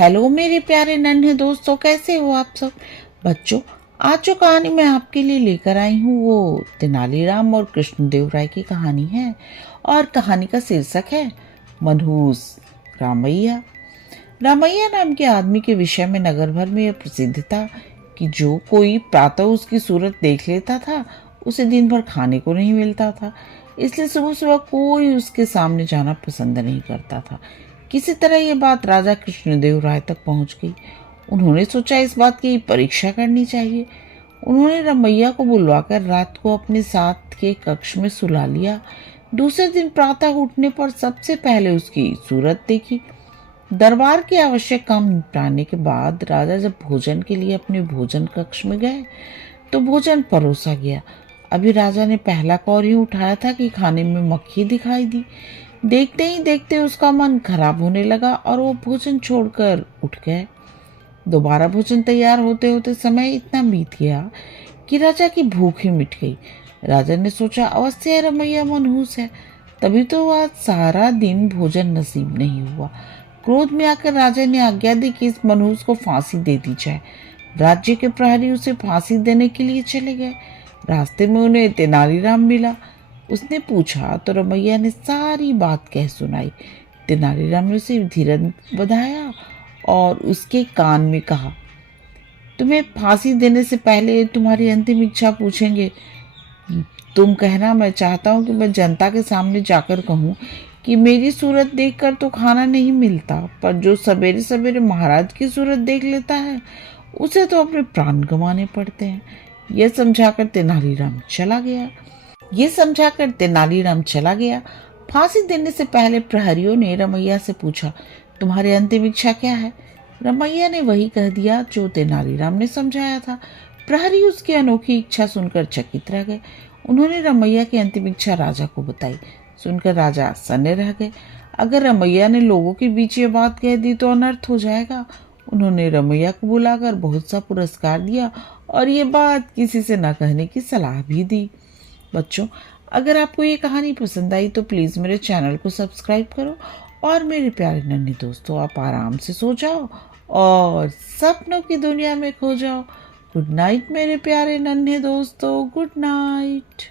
Hello मेरे प्यारे नन्हे दोस्तों, कैसे हो आप सब। बच्चों, आज जो कहानी मैं आपके लिए लेकर आई हूँ वो तेनालीराम और कृष्णदेव राय की कहानी है। और कहानी का शीर्षक है मनहूस रामैया। रामैया नाम के आदमी के विषय में नगर भर में यह प्रसिद्ध था कि जो कोई प्रातः उसकी सूरत देख लेता था उसे दिन भर खाने को नहीं मिलता था। इसलिए सुबह सुबह कोई उसके सामने जाना पसंद नहीं करता था। किसी तरह यह बात राजा कृष्णदेव राय तक पहुंच गई। उन्होंने सोचा इस बात की परीक्षा करनी चाहिए। उन्होंने रमैया को बुलवाकर रात को अपने साथ के कक्ष में सुला लिया। दूसरे दिन प्रातः उठने पर सबसे पहले उसकी सूरत देखी। दरबार के आवश्यक काम निपटाने के बाद राजा जब भोजन के लिए अपने भोजन कक्ष में गए तो भोजन परोसा गया। अभी राजा ने पहला कौर उठाया था कि खाने में मक्खी दिखाई दी। देखते ही देखते उसका मन खराब होने लगा और वो भोजन छोड़कर उठ गए। दोबारा भोजन तैयार होते होते समय इतना बीत गया कि राजा की भूख ही मिट गई। राजा ने सोचा अवश्य रमैया मनहूस है, तभी तो आज सारा दिन भोजन नसीब नहीं हुआ। क्रोध में आकर राजा ने आज्ञा दी कि इस मनहूस को फांसी दे दी जाए। राज्य के प्रहरी उसे फांसी देने के लिए चले गए। रास्ते में उन्हें तेनालीराम मिला। उसने पूछा तो रमैया ने सारी बात कह सुनाई। तेनालीराम ने उसे धीरज बधाया और उसके कान में कहा, तुम्हें फांसी देने से पहले तुम्हारी अंतिम इच्छा पूछेंगे। तुम कहना, मैं चाहता हूं कि मैं जनता के सामने जाकर कहूं कि मेरी सूरत देखकर तो खाना नहीं मिलता, पर जो सवेरे सवेरे महाराज की सूरत देख लेता है उसे तो अपने प्राण गंवाने पड़ते हैं। यह समझाकर तेनालीराम चला गया। फांसी देने से पहले प्रहरियों ने रमैया से पूछा, तुम्हारी अंतिम इच्छा क्या है। रमैया ने वही कह दिया जो तेनालीराम ने समझाया था। प्रहरी उसकी अनोखी इच्छा सुनकर चकित रह गए। उन्होंने रमैया की अंतिम इच्छा राजा को बताई। सुनकर राजा सन्ने रह गए। अगर रमैया ने लोगों के बीच ये बात कह दी तो अनर्थ हो जाएगा। उन्होंने रमैया को बुलाकर बहुत सा पुरस्कार दिया और ये बात किसी से न कहने की सलाह भी दी। बच्चों, अगर आपको ये कहानी पसंद आई तो प्लीज़ मेरे चैनल को सब्सक्राइब करो और मेरे प्यारे नन्हे दोस्तों, आप आराम से सो जाओ और सपनों की दुनिया में खो जाओ। गुड नाइट मेरे प्यारे नन्हे दोस्तों, गुड नाइट।